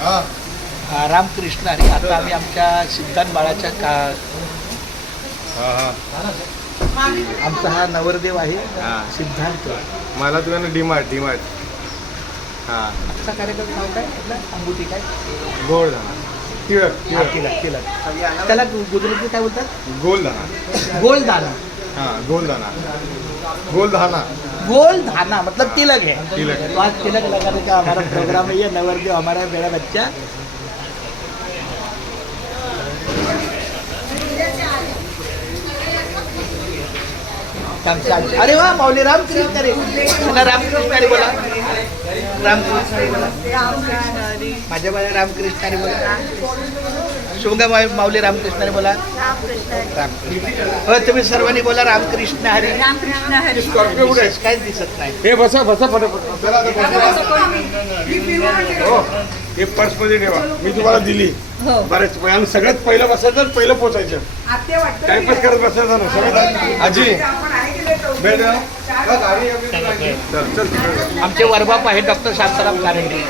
हा रामकृष्ण हरी आता आम्ही आमच्या सिद्धांत बाळाच्या का हा हा. आमचा हा नवरदेव आहे. सिद्धांत. मला तुला डीमार्ट डीमार्ट. हा. आजचा कार्यक्रम नाव काय? आपला? अंगुठी काय? गोड हा, तिळक. तिलक तिलक त्याला गुजराती काय बोलतात? गोल दाना गोलदाना हा गोल दाना गोल धाना मतलब तिलक है। तिलक। तो आज तिलक लगाने का हमारा प्रोग्राम है ये नवरदेव हमारा मेरा बच्चा। अरे वा माऊली रामकृष्ण रे मला रामकृष्ण हरी बोला। रामकृष्ण हरी बोला। माझ्या माझ्या रामकृष्ण हरी बोला। शिवगा माऊली रामकृष्ण हरी बोला. रामकृष्ण. हो तुम्ही सर्वांनी बोला रामकृष्ण हरी. रामकृष्ण हरी. स्कॉर्पिओ कुठे आहे? काहीच दिसत नाही. हे बसा बसा फटाफट. हो हे पर्समध्ये ठेवा. मी तुम्हाला दिली. हो. बरेच आम्ही सगळ्यात पहिलं बसायचं आणि पहिलं पोचायचं. वाटतं टाइमपास करत बसायचं ना सगळं आजी. आमचे वरबाप आहे डॉक्टर शांताराम कारंडे.